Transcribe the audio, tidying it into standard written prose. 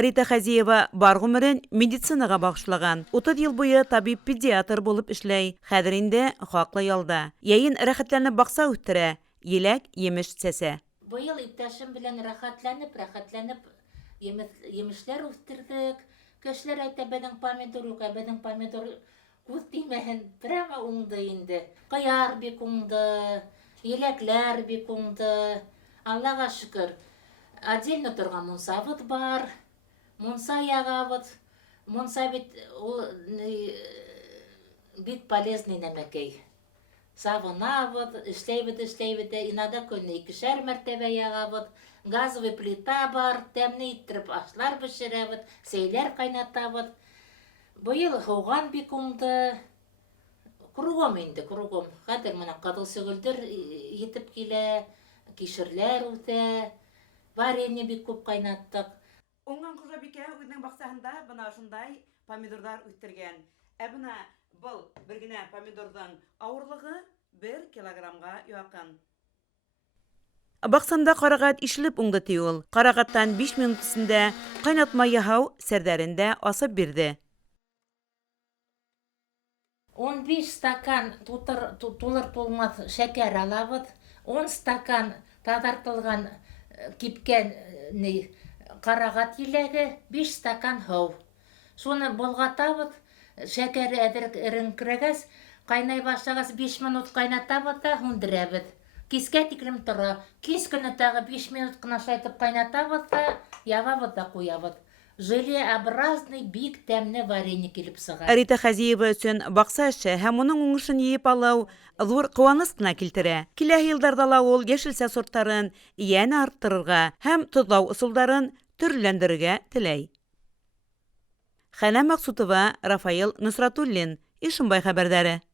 Рита Хазиева бар гомерен медицинаға багышлаған. 30 ел буе табиб-педиатр булып эшләй. Хәзер инде хаклы ялда. Яйын рәхәтләнеп бакса үттерә, еләк емеш сәсә. Быел иптәшем белән рәхәтләнеп, емешләр үстердек. Кешеләр әйтә, беҙҙең помидор юк, беҙҙең помидор күҙ тимәһен, прямо уңды инде. Ҡыяр бик уңды, еләкләр бик уңды. Аллаға шөкөр. Отдельно торған мунсабыҙ бар, мунса яғабыҙ. Мунса бит бик полезный нәмәкәй. Савынабыҙ, эшләйбеҙ, инада көнө 2 мәртәбә яғабыҙ. Газовый плита бар, тәмне иттереп ашлар бешерәбеҙ, сәйләр ҡайнатабыҙ. Быйыл һауған бик уңды. Кругом инде, кругом. Хәҙер менән ҡыҙыл сөгөлдөр етеп килә, кишерләр үҫә, варенье бик күп ҡайнаттык. Уңған хужабикә үҙенең баҡсаһында бына шундай помидорҙар үҫтергән. Бына был бер генә помидорҙың ауырлығы 1 килограммға яҡын. Баҡсамда ҡарағат ишелеп уңды ти ул. Ҡарағаттан 5 минут эсендә ҡайнатма яһау сәрҙәрендә асып бирҙе. 15 стакан тулыр-тулмаҫ шәкәр алабыҙ, 10 стакан таҙартылған кипкән ҡарағат еләге, 5 стакан һыу. Шуны болғатабыҙ, шәкәре эреңкерәгәс, ҡайнай башлағас 5 минут ҡайнатабыҙ да һүндерәбеҙ. Кискә тиклем тора. Кис көнө тағы 5 минут ҡына шайтып ҡайнатабыҙ да, ябабыҙ да ҡуябыҙ. Желеобразный бик тәмле варенье килеп сыға. Рита Хазиева өсөн баҡса эше һәм уның уңышын йыйып алыу ҙур ҡыуаныс ҡына килтерә. Киләһе йылдарҙа ла ул йәшелсә сорттарын йәнә арттырырға һәм тоҙлау ысулдарын төрләндерергә теләй. Хәнә Мәҡсүтова, Рафаил Носратуллин, Ишембай хәбәрҙәре.